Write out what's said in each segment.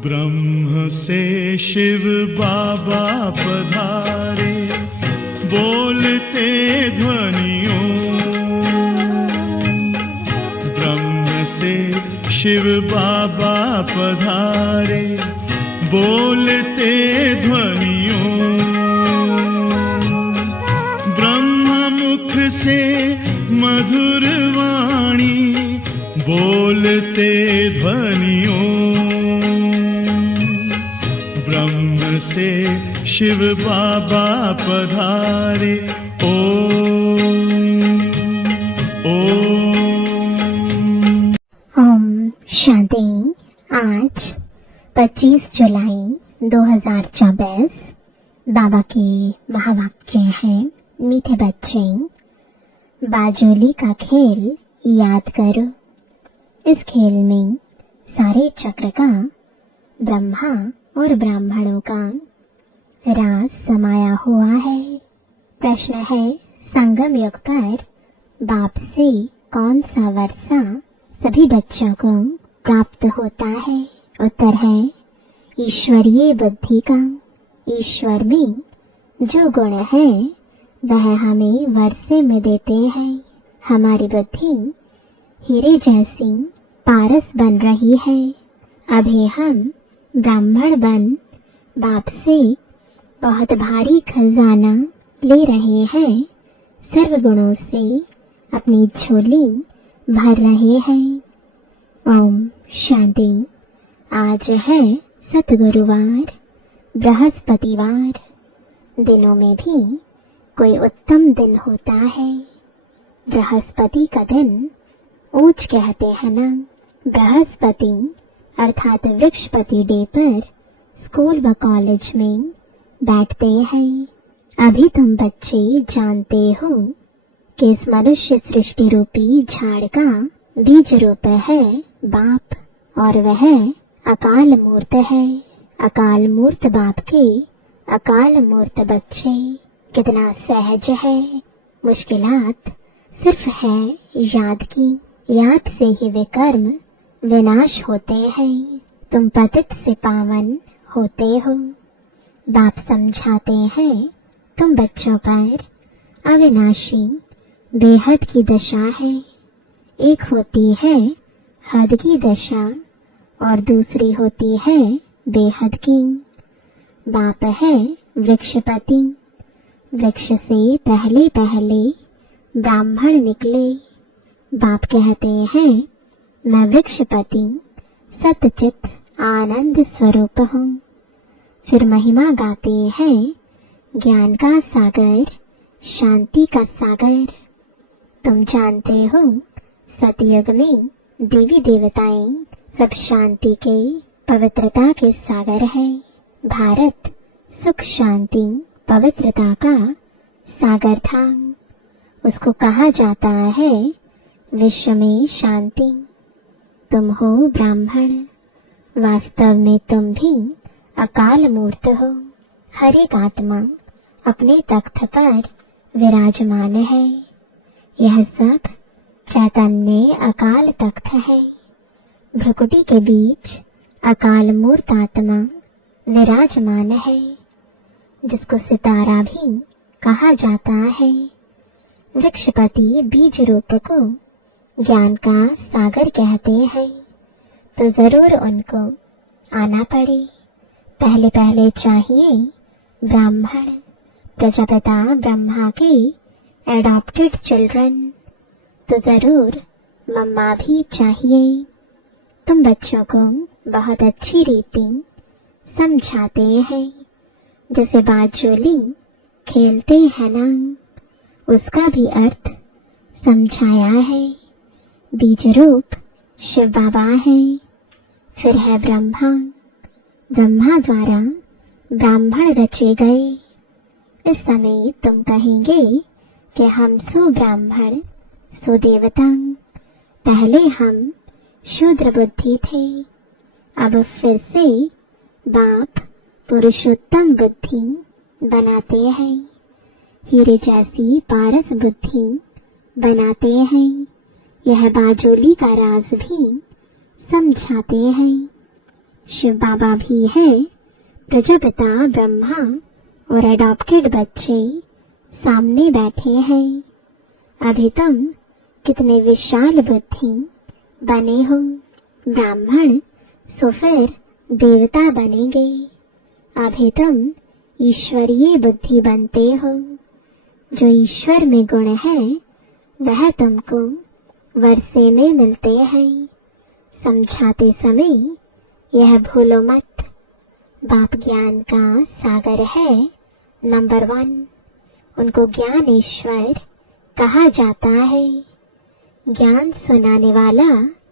ब्रह्म से शिव बाबा पधारे, बोलते ध्वनियों। ब्रह्म से शिव बाबा पधारे, बोलते ध्वनियों। ब्रह्म मुख से मधुर वाणी, बोलते ध्वनियों। ब्रह्म से शिव बाबा पधारे, ओम शांति। आज 25 जुलाई 2024 बाबा के महावाक्य है। मीठे बच्चे, बाजोली का खेल याद करो। इस खेल में सारे चक्र का, ब्रह्मा और ब्राह्मणों का राज समाया हुआ है। प्रश्न है, संगम युग पर बाप से कौन सा वर्षा सभी बच्चों को प्राप्त होता है? उत्तर है ईश्वरीय बुद्धि का। ईश्वर में जो गुण है वह हमें वर्षे में देते हैं। हमारी बुद्धि हीरे जैसी पारस बन रही है। अभी हम ब्राह्मण बन बाप से बहुत भारी खजाना ले रहे हैं। सर्व गुणों से अपनी झोली भर रहे हैं। ओम शांति। आज है सतगुरुवार, बृहस्पतिवार। दिनों में भी कोई उत्तम दिन होता है। बृहस्पति का दिन ऊंच कहते हैं ना। बृहस्पति अर्थात वृक्षपति डे पर स्कूल व कॉलेज में बैठते हैं। अभी तुम बच्चे जानते हो कि इस मनुष्य सृष्टि रूपी झाड़ का बीज रूप है बाप, और वह अकाल मूर्त है। अकाल मूर्त बाप के अकाल मूर्त बच्चे। कितना सहज है। मुश्किलात सिर्फ है याद की। याद से ही वे कर्म विनाश होते हैं। तुम पतित से पावन होते हो। बाप समझाते हैं तुम बच्चों पर अविनाशी बेहद की दशा है। एक होती है हद की दशा और दूसरी होती है बेहद की। बाप है वृक्षपति। वृक्ष से पहले पहले ब्राह्मण निकले। बाप कहते हैं मैं वृक्षपति सतचित आनंद स्वरूप हूँ। फिर महिमा गाते हैं ज्ञान का सागर, शांति का सागर। तुम जानते हो सतयुग में देवी देवताएं सब शांति के, पवित्रता के सागर है। भारत सुख शांति पवित्रता का सागर था। उसको कहा जाता है विश्व में शांति। तुम हो ब्राह्मण। वास्तव में तुम भी अकाल मूर्त हो। हर एक आत्मा अपने तख्त पर विराजमान है। यह सब चैतन्य अकाल तख्त है। भ्रुकुटी के बीच अकाल मूर्त आत्मा विराजमान है, जिसको सितारा भी कहा जाता है। वृक्षपति बीज रूप को ज्ञान का सागर कहते हैं, तो जरूर उनको आना पड़े। पहले पहले चाहिए ब्राह्मण, प्रजापिता ब्रह्मा के एडॉप्टेड चिल्ड्रन, तो जरूर मम्मा भी चाहिए। तुम बच्चों को बहुत अच्छी रीति समझाते हैं। जैसे बाजोली खेलते हैं ना, उसका भी अर्थ समझाया है। बीज रूप शिव बाबा है। फिर है ब्रह्मा। ब्रह्मा द्वारा ब्राह्मण रचे गए। इस समय तुम कहेंगे कि हम सो ब्राह्मण सो देवता। पहले हम शूद्र बुद्धि थे, अब फिर से बाप पुरुषोत्तम बुद्धि बनाते हैं, हीरे जैसी पारस बुद्धि बनाते हैं। यह बाजोली का राज भी समझाते हैं। शिव बाबा भी है प्रजापिता ब्रह्मा और अडॉप्टेड बच्चे सामने बैठे हैं। अभी तुम कितने विशाल बुद्धि बने हो, ब्राह्मण सो फिर देवता बनेंगे। अभी तुम ईश्वरीय बुद्धि बनते हो। जो ईश्वर में गुण है वह तुमको वर्षे में मिलते हैं। समझाते समय यह भूलो मत, बाप ज्ञान का सागर है नंबर 1। उनको ज्ञान ईश्वर कहा जाता है। ज्ञान सुनाने वाला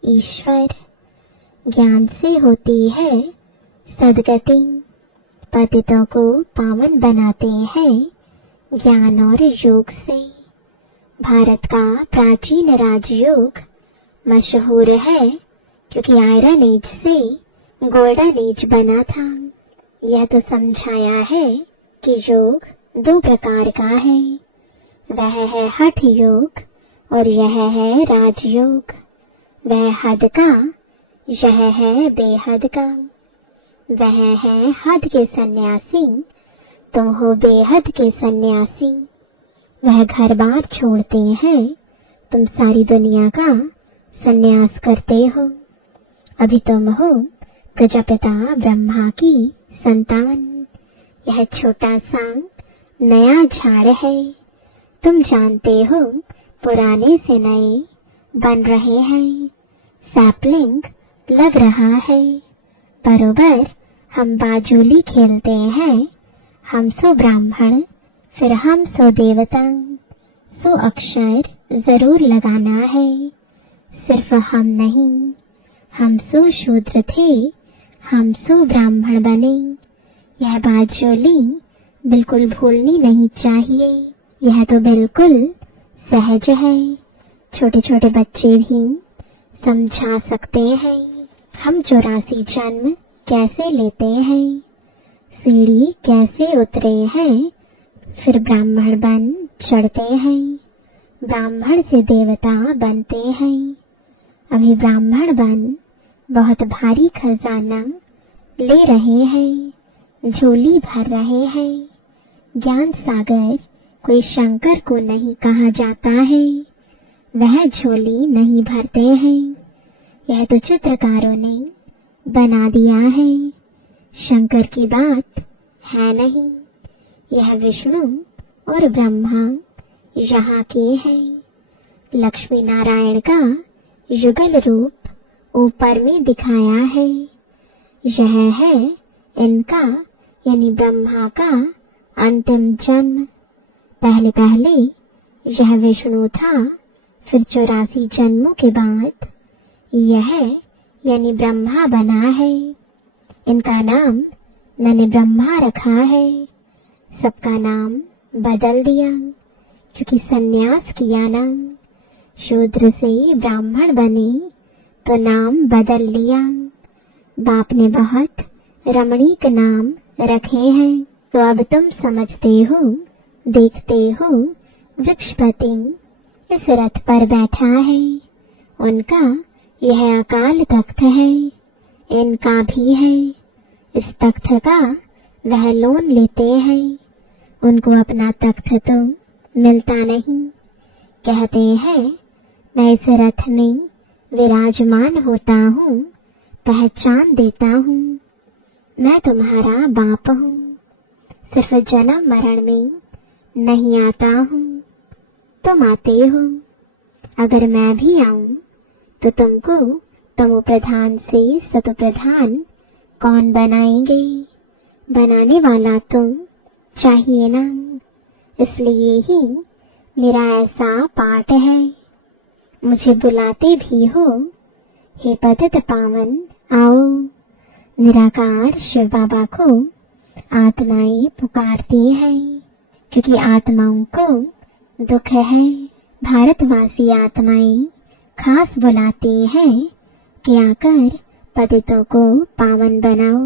ईश्वर। ज्ञान से होती है सदगति। पतितों को पावन बनाते हैं ज्ञान और योग से। भारत का प्राचीन राजयोग मशहूर है क्योंकि आयरन एज से गोल्डन एज बना था। यह तो समझाया है कि योग 2 प्रकार का है, वह है हठ योग और यह है राजयोग। वह हद का, यह है बेहद का। वह है हद के सन्यासी, तुम हो बेहद के सन्यासी। वह घर बार छोड़ते हैं, तुम सारी दुनिया का सन्यास करते हो। अभी तुम हो प्रजापिता ब्रह्मा की संतान। यह छोटा सा नया झाड़ है। तुम जानते हो पुराने से नए बन रहे हैं। सैपलिंग लग रहा है। बरोबर हम बाजूली खेलते हैं। हम सो ब्राह्मण फिर हम सो देवता। सो अक्षर जरूर लगाना है। सिर्फ हम नहीं, हम सो शूद्र थे, हम सो ब्राह्मण बने। यह बाजूली बिल्कुल भूलनी नहीं चाहिए। यह तो बिल्कुल सहज है। छोटे छोटे बच्चे भी समझा सकते हैं। हम 84 जन्म कैसे लेते हैं, सीढ़ी कैसे उतरे हैं, फिर ब्राह्मण बन चढ़ते हैं, ब्राह्मण से देवता बनते हैं। अभी ब्राह्मण बन बहुत भारी खजाना ले रहे हैं, झोली भर रहे हैं। ज्ञान सागर कोई शंकर को नहीं कहा जाता है, वह झोली नहीं भरते हैं। यह तो चित्रकारों ने बना दिया है, शंकर की बात है नहीं। यह विष्णु और ब्रह्मा यहाँ के हैं। लक्ष्मी नारायण का युगल रूप ऊपर में दिखाया है। यह है इनका यानी ब्रह्मा का अंतिम जन्म। पहले पहले यह विष्णु था, फिर 84 जन्मों के बाद यह यानी ब्रह्मा बना है। इनका नाम मैंने ब्रह्मा रखा है। सबका नाम बदल दिया क्योंकि सन्यास किया ना। शूद्र से ब्राह्मण बने तो नाम बदल लिया। बाप ने बहुत रमणीक नाम रखे हैं। तो अब तुम समझते हो, देखते हो वृक्षपति इस रथ पर बैठा है। उनका यह अकाल तख्त है, इनका भी है। इस तख्त का वह लोन लेते हैं। उनको अपना तख्त तो मिलता नहीं। कहते हैं मैं इस रथ में विराजमान होता हूँ, पहचान देता हूँ, मैं तुम्हारा बाप हूँ। सिर्फ जन्म मरण में नहीं आता हूँ, तुम आते हो। अगर मैं भी आऊं तो तुमको तमो प्रधान से सतो प्रधान कौन बनाएंगे? बनाने वाला तुम चाहिए ना। इसलिए ही मेरा ऐसा पाठ है। मुझे बुलाते भी हो, हे पतित पावन आओ। निराकार शिव बाबा को आत्माएं पुकारती हैं क्योंकि आत्माओं को दुख है भारतवासी आत्माएं खास बुलाते हैं कि आकर पतितों को पावन बनाओ।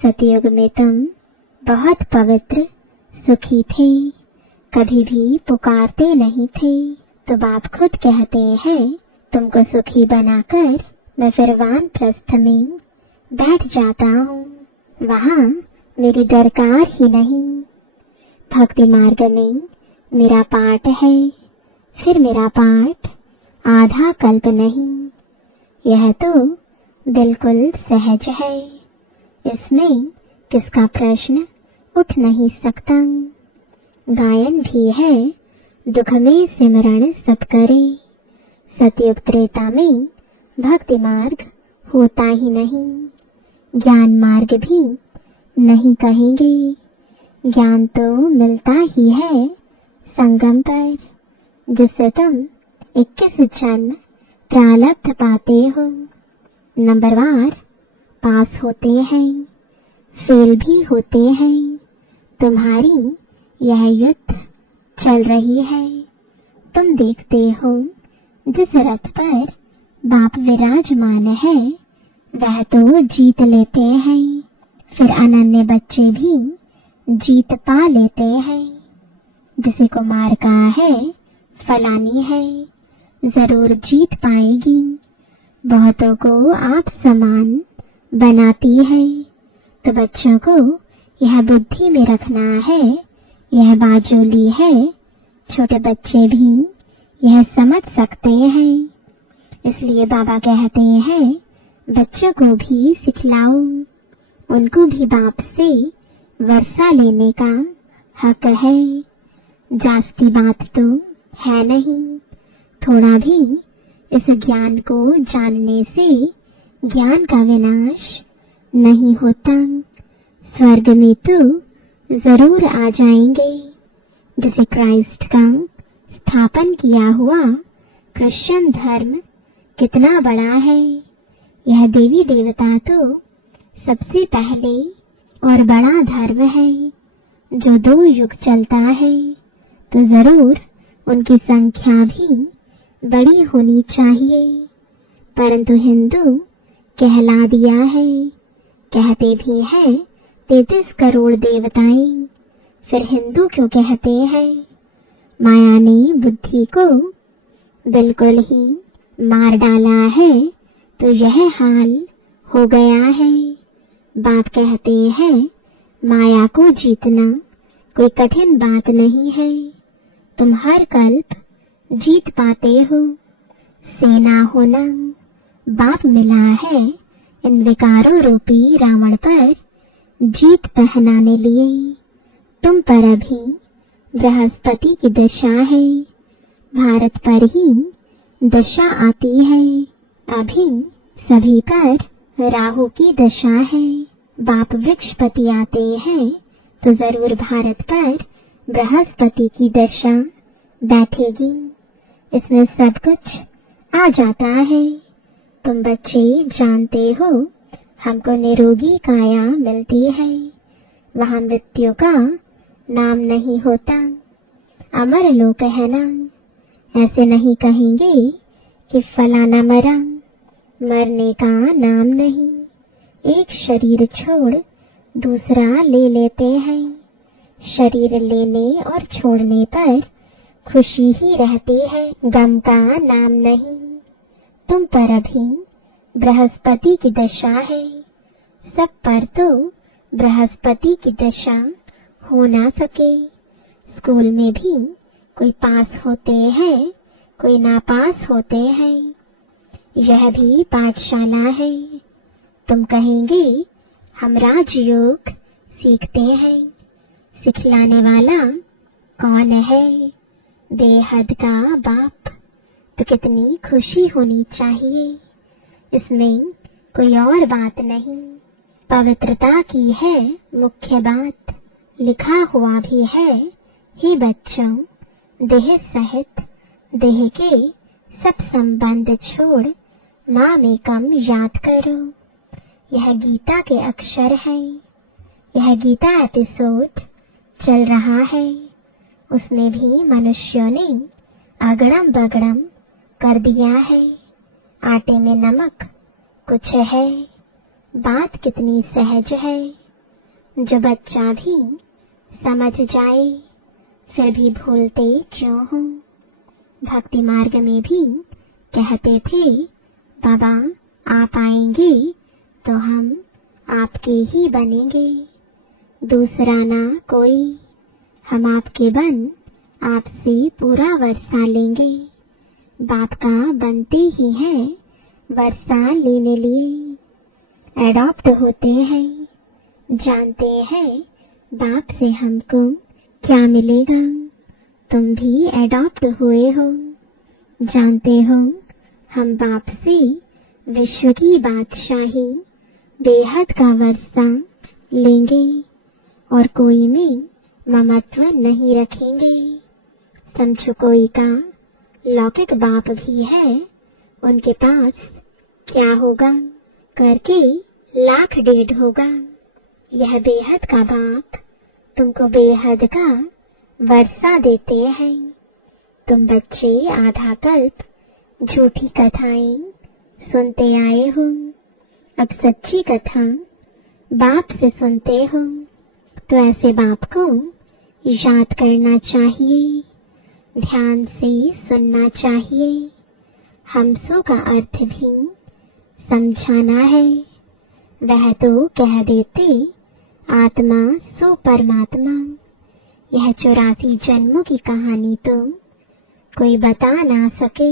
सतयुग में तुम बहुत पवित्र सुखी थे, कभी भी पुकारते नहीं थे, तो बाप खुद कहते हैं तुमको सुखी बनाकर मैं फिर वानप्रस्थ में बैठ जाता हूँ, वहाँ मेरी दरकार ही नहीं। भक्ति मार्ग में मेरा पाठ है, फिर मेरा पाठ आधा कल्प नहीं। यह तो बिल्कुल सहज है, इसमें किसका प्रश्न उठ नहीं सकता। गायन भी है दुख में सिमरण सब करे, सतयुग त्रेता में भक्ति मार्ग होता ही नहीं। ज्ञान मार्ग भी नहीं कहेंगे, ज्ञान तो मिलता ही है संगम पर, जिससे तुम 21 जन्म प्रारब्ध पाते हो। नंबरवार पास होते हैं, फेल भी होते हैं। तुम्हारी यह युद्ध चल रही है। तुम देखते हो जिस रथ पर बाप विराजमान है वह तो जीत लेते हैं, फिर अनन्य बच्चे भी जीत पा लेते हैं। जिसे को मार का है फलानी है, जरूर जीत पाएगी। बहुतों को आप समान बनाती है, तो बच्चों को यह बुद्धि में रखना है, यह बाजूली है। छोटे बच्चे भी यह समझ सकते हैं, इसलिए बाबा कहते हैं बच्चों को भी सिखलाओ, उनको भी बाप से वर्षा लेने का हक है। जास्ती बात तो है नहीं, थोड़ा भी इस ज्ञान को जानने से ज्ञान का विनाश नहीं होता। स्वर्ग में तो जरूर आ जाएंगे। जिसे क्राइस्ट का स्थापन किया हुआ क्रिश्चियन धर्म कितना बड़ा है। यह देवी देवता तो सबसे पहले और बड़ा धर्म है, जो 2 युग चलता है, तो जरूर उनकी संख्या भी बड़ी होनी चाहिए। परंतु हिंदू कहला दिया है, कहते भी हैं 33 करोड़ देवताएं, फिर हिंदू क्यों कहते हैं? माया ने बुद्धि को बिल्कुल ही मार डाला है, तो यह हाल हो गया है। बाप कहते हैं माया को जीतना कोई कठिन बात नहीं है, तुम हर कल्प जीत पाते हो। सेना होना बाप मिला है इन विकारों रूपी रावण पर जीत पहनाने लिए। तुम पर अभी बृहस्पति की दशा है, भारत पर ही दशा आती है। अभी सभी पर राहु की दशा है। बाप वृक्षपति आते हैं तो जरूर भारत पर बृहस्पति की दशा बैठेगी। इसमें सब कुछ आ जाता है। तुम बच्चे जानते हो हमको निरोगी काया मिलती है, वहाँ मृत्यु का नाम नहीं होता। अमर लोग कहना, ऐसे नहीं कहेंगे कि फलाना मरा, मरने का नाम नहीं। एक शरीर छोड़ दूसरा ले लेते हैं, शरीर लेने और छोड़ने पर खुशी ही रहती है, गम का नाम नहीं। तुम पर अभी बृहस्पति की दशा है, सब पर तो बृहस्पति की दशा हो ना सके। स्कूल में भी कोई पास होते हैं, कोई नापास होते हैं। यह भी पाठशाला है। तुम कहेंगे हम राजयोग सीखते हैं, सिखलाने वाला कौन है? बेहद का बाप। तो कितनी खुशी होनी चाहिए। इसमें कोई और बात नहीं, पवित्रता की है मुख्य बात। लिखा हुआ भी है, हे बच्चों, देह सहित देह के सब संबंध छोड़ माँ में कम याद करो। यह गीता के अक्षर है। यह गीता एपिसोड चल रहा है। उसमें भी मनुष्यों ने अगड़म बगड़म कर दिया है। आटे में नमक कुछ है, बात कितनी सहज है। जो बच्चा भी समझ जाए फिर भी भूलते क्यों हो। भक्ति मार्ग में भी कहते थे, बाबा आप आएंगे तो हम आपके ही बनेंगे, दूसरा ना कोई। हम आपके बन आपसे पूरा वर्षा लेंगे। बाप का बनते ही हैं वर्षा लेने लिए। एडॉप्ट होते हैं, जानते हैं बाप से हमको क्या मिलेगा। तुम भी एडॉप्ट हुए हो, जानते हो हम बाप से विश्व की बादशाही बेहद का वर्षा लेंगे और कोई में ममत्व नहीं रखेंगे। समझो कोई का लौकिक बाप भी है, उनके पास क्या होगा, करके 1,00,000 होगा। यह बेहद का बाप तुमको बेहद का वर्षा देते हैं। तुम बच्चे आधा कल्प झूठी कथाएं सुनते आए हो, अब सच्ची कथा बाप से सुनते हो। तो ऐसे बाप को याद करना चाहिए, ध्यान से सुनना चाहिए। हमसों का अर्थ भी समझाना है। वह तो कह देते आत्मा सो परमात्मा। यह 84 जन्मों की कहानी तो कोई बता ना सके।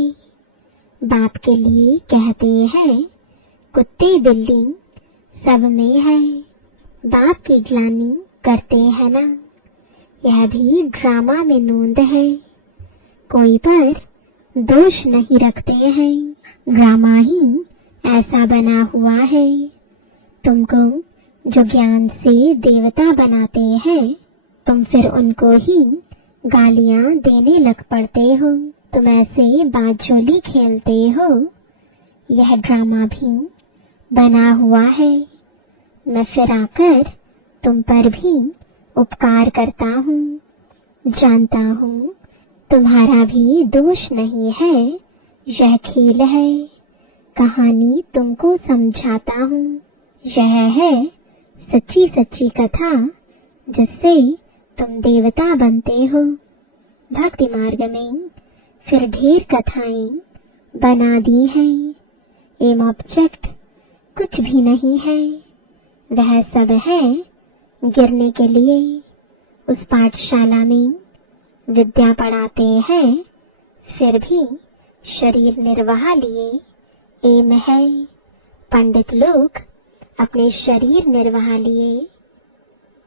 बाप के लिए कहते हैं कुत्ते बिल्ली सब में है। बाप की ग्लानि करते हैं ना, यह भी ड्रामा में नोंद है। कोई पर दोष नहीं रखते हैं, ड्रामा ही ऐसा बना हुआ है। तुमको जो ज्ञान से देवता बनाते हैं, तुम फिर उनको ही गालियां देने लग पड़ते हो। तुम ऐसे बाजोली खेलते हो, यह ड्रामा भी बना हुआ है। मैं फिर आकर तुम पर भी उपकार करता हूँ, जानता हूँ तुम्हारा भी दोष नहीं है। यह खेल है, कहानी तुमको समझाता हूँ। यह है सच्ची सच्ची कथा जिससे तुम देवता बनते हो। भक्ति मार्ग में फिर ढेर कथाएं बना दी हैं। एम ऑब्जेक्ट कुछ भी नहीं है, वह सब है गिरने के लिए। उस पाठशाला में विद्या पढ़ाते हैं, फिर भी शरीर निर्वाह लिए एम है। पंडित लोग अपने शरीर निर्वाह लिए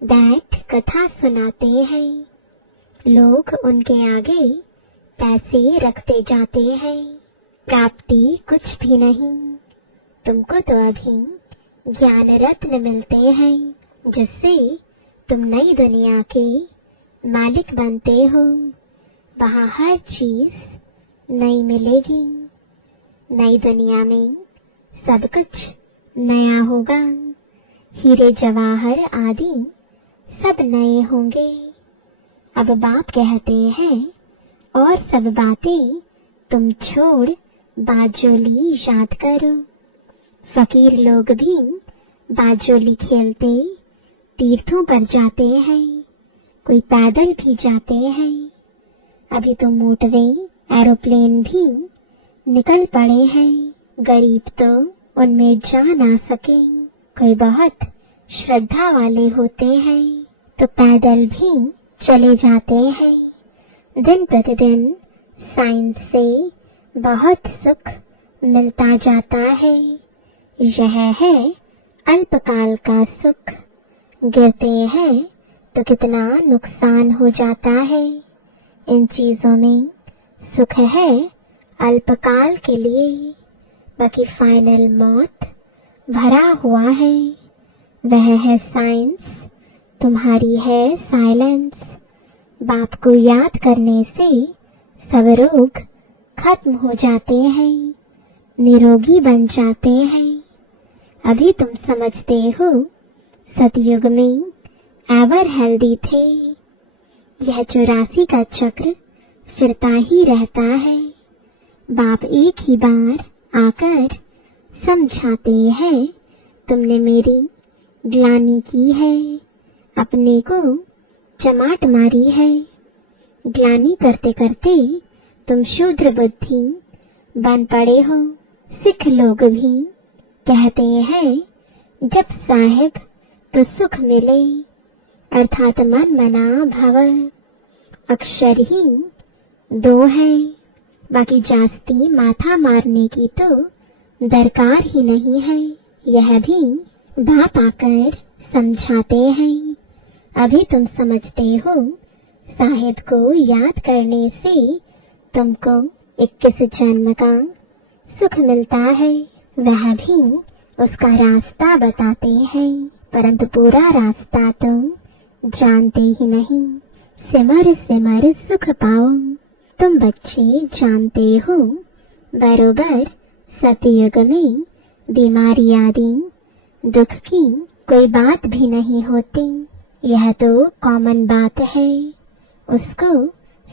बैठ कथा सुनाते हैं। लोग उनके आगे पैसे रखते जाते हैं। प्राप्ति कुछ भी नहीं। तुमको तो अभी ज्ञान रत्न मिलते हैं, जिससे तुम नई दुनिया के मालिक बनते हो। वहाँ हर चीज नई मिलेगी। नई दुनिया में सब कुछ नया होगा। हीरे जवाहर आदि सब नए होंगे। अब बाप कहते हैं और सब बातें तुम छोड़ बाजोली याद करो। फकीर लोग भी बाजोली खेलते तीर्थों पर जाते हैं, कोई पैदल भी जाते हैं। अभी तो मोटवे एरोप्लेन भी निकल पड़े हैं। गरीब तो उनमें जा ना सके। कोई बहुत श्रद्धा वाले होते हैं तो पैदल भी चले जाते हैं। दिन प्रतिदिन साइंस से बहुत सुख मिलता जाता है। यह है अल्पकाल का सुख। गिरते हैं तो कितना नुकसान हो जाता है। इन चीजों में सुख है अल्पकाल के लिए, बाकी फाइनल मौत भरा हुआ है। वह है साइंस, तुम्हारी है साइलेंस। बाप को याद करने से सब रोग खत्म हो जाते हैं, निरोगी बन जाते हैं। अभी तुम समझते हो सतयुग में एवर हेल्दी थे। यह 84 का चक्र फिरता ही रहता है। बाप एक ही बार आकर समझाते हैं, तुमने मेरी ग्लानि की है, अपने को चमाट मारी है। ग्लानि करते करते तुम शूद्र बुद्धि बन पड़े हो। सिख लोग भी कहते हैं, जब साहेब तो सुख मिले, अर्थात मन मना भव। अक्षर ही 2 है, बाकी जास्ती माथा मारने की तो दरकार ही नहीं है। यह भी बाप आकर समझाते हैं। अभी तुम समझते हो साहेब को याद करने से तुमको 21 जन्म का सुख मिलता है। वह भी उसका रास्ता बताते हैं, परंतु पूरा रास्ता तुम जानते ही नहीं। सिमर सिमर सुख पाओ। तुम बच्चे जानते हो बरोबर सतयुग में बीमारी आदि दुख की कोई बात भी नहीं होती। यह तो कॉमन बात है। उसको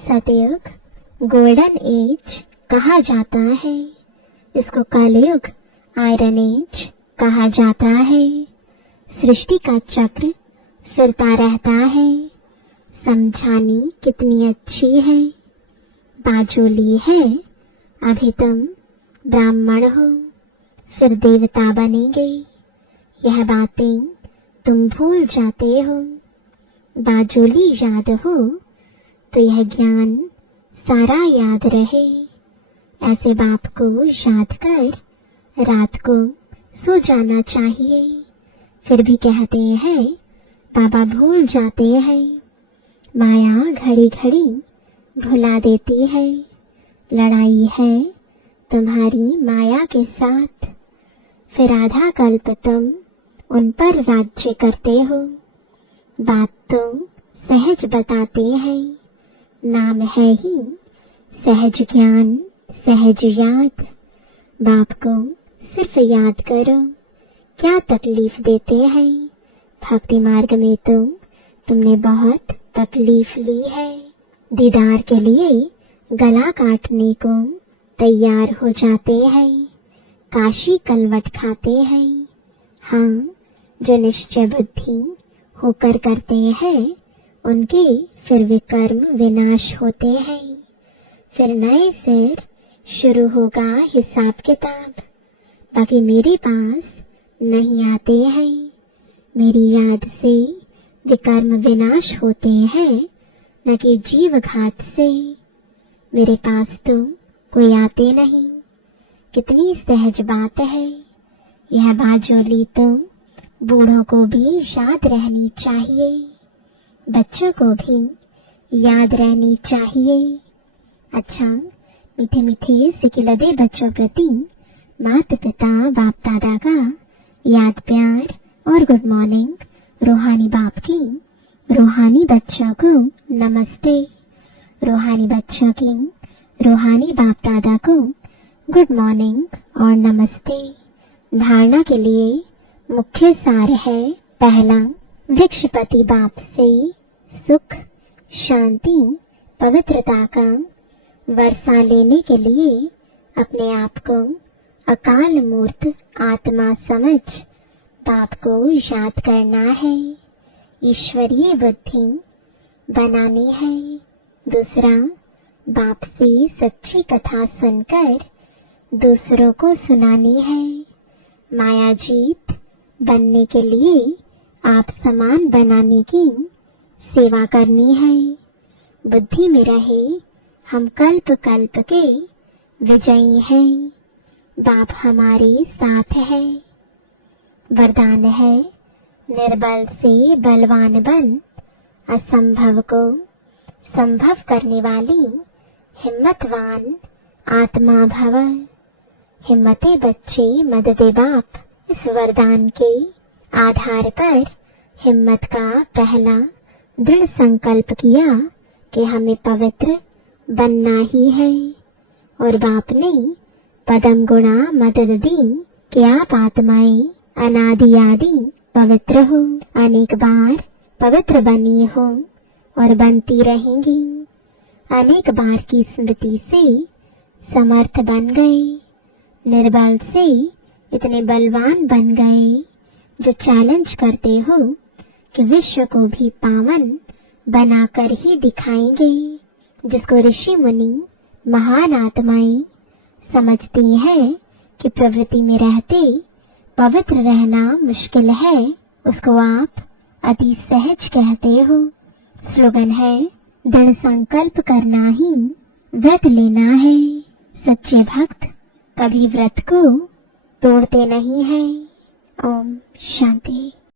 सतयुग गोल्डन एज कहा जाता है। इसको कलयुग आयरन एज कहा जाता है। सृष्टि का चक्र फिरता रहता है। समझानी कितनी अच्छी है। बाजूली है, अभी तुम ब्राह्मण हो, फिर देवता बनेंगे। यह बातें तुम भूल जाते हो। बाजूली याद हो तो यह ज्ञान सारा याद रहे। ऐसे बाप को याद कर रात को सो जाना चाहिए। फिर भी कहते हैं बाबा भूल जाते हैं। माया घड़ी घड़ी भुला देती है। लड़ाई है तुम्हारी माया के साथ। फिर आधा कल्प तुम उन पर राज्य करते हो। बात तो सहज बताते हैं। नाम है ही सहज ज्ञान, सहज याद। बाप को सिर्फ याद करो। क्या तकलीफ देते हैं। भक्ति मार्ग में तो तुमने बहुत तकलीफ ली है। दीदार के लिए गला काटने को तैयार हो जाते हैं। काशी कलवट खाते हैं। हाँ, जो निश्चय बुद्धि होकर करते हैं उनके फिर विकर्म विनाश होते हैं। फिर नए सिर शुरू होगा हिसाब किताब। बाकी मेरे पास नहीं आते हैं। मेरी याद से विकर्म विनाश होते हैं, न कि जीव घात से। मेरे पास तो कोई आते नहीं। कितनी सहज बात है। यह बाजोली तो बूढ़ों को भी याद रहनी चाहिए। बच्चों को भी याद रहनी चाहिए। अच्छा, मीठे मीठे सिकिलदे बच्चों प्रति माता पिता बाप दादा का याद प्यार और गुड मॉर्निंग। रूहानी बाप की रूहानी बच्चों को नमस्ते। रूहानी बच्चों की रूहानी बाप दादा को गुड मॉर्निंग और नमस्ते। धारणा के लिए मुख्य सार है। पहला, वृक्षपति बाप से सुख, शांति, पवित्रता का वर्षा लेने के लिए अपने आप को अकाल मूर्त आत्मा समझ बाप को याद करना है। ईश्वरीय बुद्धि बनानी है। दूसरा, बाप से सच्ची कथा सुनकर दूसरों को सुनानी है। माया जीत बनने के लिए आप समान बनाने की सेवा करनी है। बुद्धि में रहे हम कल्प कल्प के विजयी हैं। बाप हमारे साथ है। वरदान है, निर्बल से बलवान बन, असंभव को संभव करने वाली हिम्मतवान आत्मा भव। हिम्मते बच्चे मददे बाप। इस वरदान के आधार पर हिम्मत का पहला दृढ़ संकल्प किया कि हमें पवित्र बनना ही है। और बाप ने पदम गुणा मदद दी कि आप आत्माएं अनादि आदि पवित्र हो। अनेक बार पवित्र बनी हो और बनती रहेंगी। अनेक बार की स्मृति से समर्थ बन गए, निर्बल से इतने बलवान बन गए जो चैलेंज करते हो कि विश्व को भी पावन बनाकर ही दिखाएंगे, जिसको ऋषि मुनि महान आत्माएं समझती है कि प्रवृत्ति में रहते पवित्र रहना मुश्किल है, उसको आप अति सहज कहते हो। स्लोगन है, दृढ़ संकल्प करना ही व्रत लेना है। सच्चे भक्त कभी व्रत को तोड़ते नहीं हैं। ओम शांति।